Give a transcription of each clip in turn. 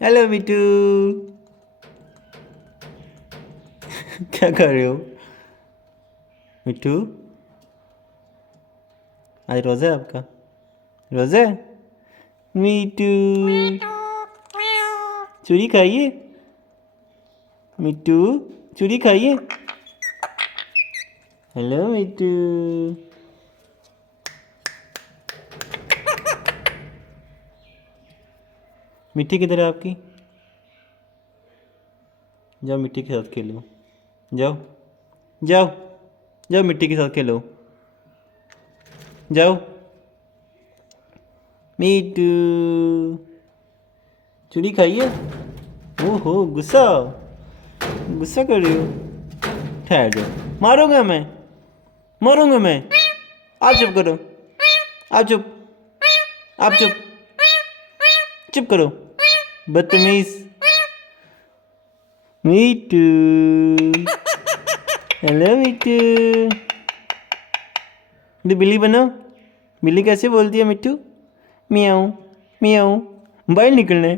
Hello मिट्टू। क्या कर रहे हो मिट्टू? आज रोज़ा है आपका? रोज़ा है? मिट्टू चूरी खाइए। मिट्टू चूरी खाइए। हेलो मिट्टू। मिट्टी किधर है आपकी? जाओ मिट्टी के साथ खेलो। जाओ जाओ जाओ मिट्टी के साथ खेलो। जाओ मिट्टू चूरी खाइए। ओहो गुस्सा गुस्सा कर रही हो? ठहर जाओ, मारूंगा मैं, मारूंगा मैं। आप चुप करो, आप चुप, आप चुप, चुप करो बदतमीज। Me too hello me too. तो बिल्ली बनो। बिल्ली कैसे बोलती है मिट्टू? मियाऊं मियाऊं। बाहर निकलना है,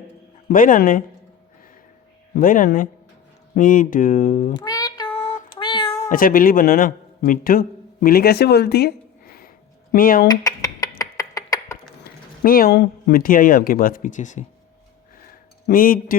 बाहर आना है, बाहर आना है। मीटू अच्छा बिल्ली बनो ना। मिट्टू बिल्ली कैसे बोलती है? मियाऊं मियाऊं। मिट्टी आई आपके पास पीछे से। मीटू